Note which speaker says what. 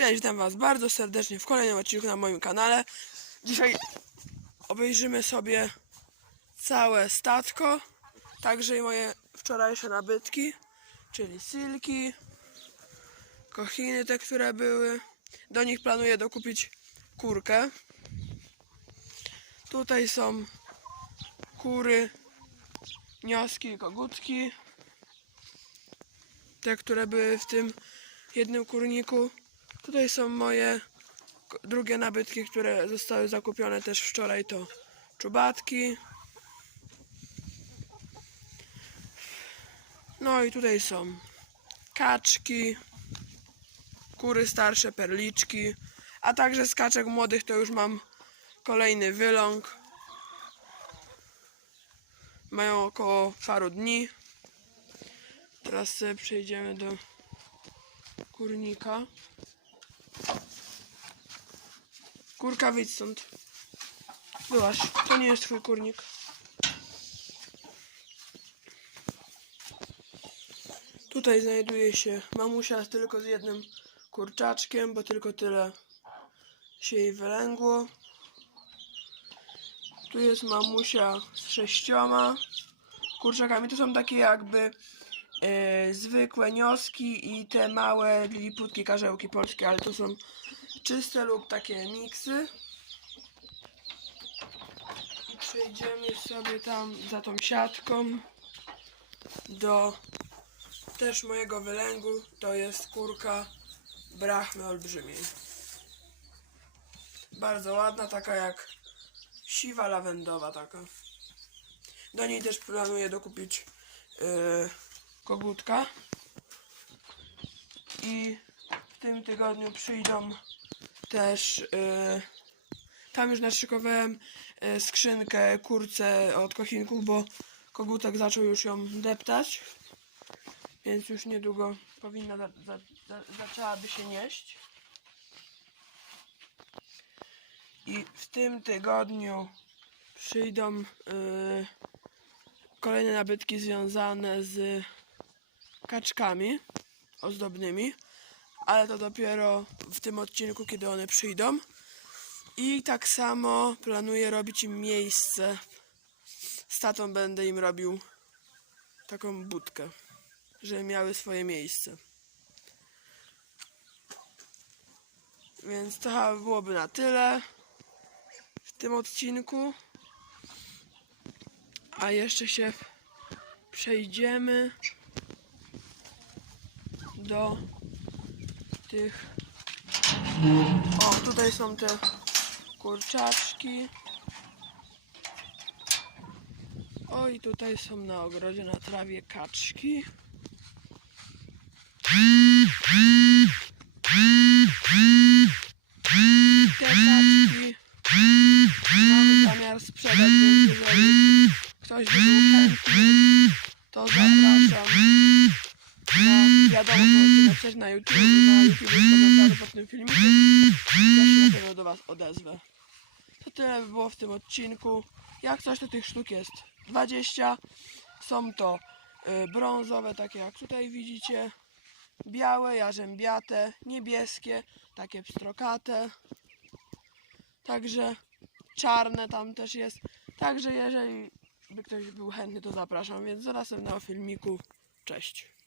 Speaker 1: Cześć, witam Was bardzo serdecznie w kolejnym odcinku na moim kanale. Dzisiaj obejrzymy sobie całe statko, także i moje wczorajsze nabytki, czyli silki, kochiny te, które były. Do nich planuję dokupić kurkę. Tutaj są kury, nioski i kogutki. Te, które były w tym jednym kurniku. Tutaj są moje drugie nabytki, które zostały zakupione też wczoraj. To czubatki. No i tutaj są kaczki, kury starsze, perliczki, a także z kaczek młodych to już mam kolejny wyląg. Mają około paru dni. Teraz przejdziemy do kurnika. Kurka, wyjdź stąd. Byłaś. To nie jest twój kurnik. Tutaj znajduje się mamusia tylko z jednym kurczaczkiem, bo tylko tyle się jej wylęgło. Tu jest mamusia z sześcioma kurczakami. To są takie jakby e, zwykłe nioski i te małe liliputki, karzełki polskie, ale to są czyste lub takie miksy. I przejdziemy sobie tam za tą siatką do też mojego wylęgu. To jest kurka brachmy olbrzymiej. Bardzo ładna, taka jak siwa lawendowa taka. Do niej też planuję dokupić yy, kogutka. I w tym tygodniu przyjdą też. Yy, tam już naszykowałem yy, skrzynkę kurce od kochinków, bo kogutek zaczął już ją deptać. Więc już niedługo powinna za, za, za, zaczęłaby się nieść. I w tym tygodniu przyjdą yy, kolejne nabytki związane z kaczkami ozdobnymi, ale to dopiero w tym odcinku, kiedy one przyjdą. I tak samo planuję robić im miejsce. Z tatą będę im robił taką budkę, żeby miały swoje miejsce. Więc to chyba byłoby na tyle w tym odcinku. A jeszcze się przejdziemy do tych. O, tutaj są te kurczaczki. O, i tutaj są na ogrodzie na trawie kaczki. Te kaczki mamy zamiar sprzedać, jeżeli ktoś by był chętny, to zapraszam. No, wiadomo, odcinek też na YouTube, na YouTube jest komentarz pod tym filmikiem. Ja się na pewno do Was odezwę. To tyle by było w tym odcinku. Jak coś, to tych sztuk jest 20. Są to y, brązowe, takie jak tutaj widzicie. Białe, jarzębiate, niebieskie, takie pstrokate. Także czarne tam też jest. Także jeżeli by ktoś był chętny, to zapraszam. Więc do następnego filmiku. Cześć.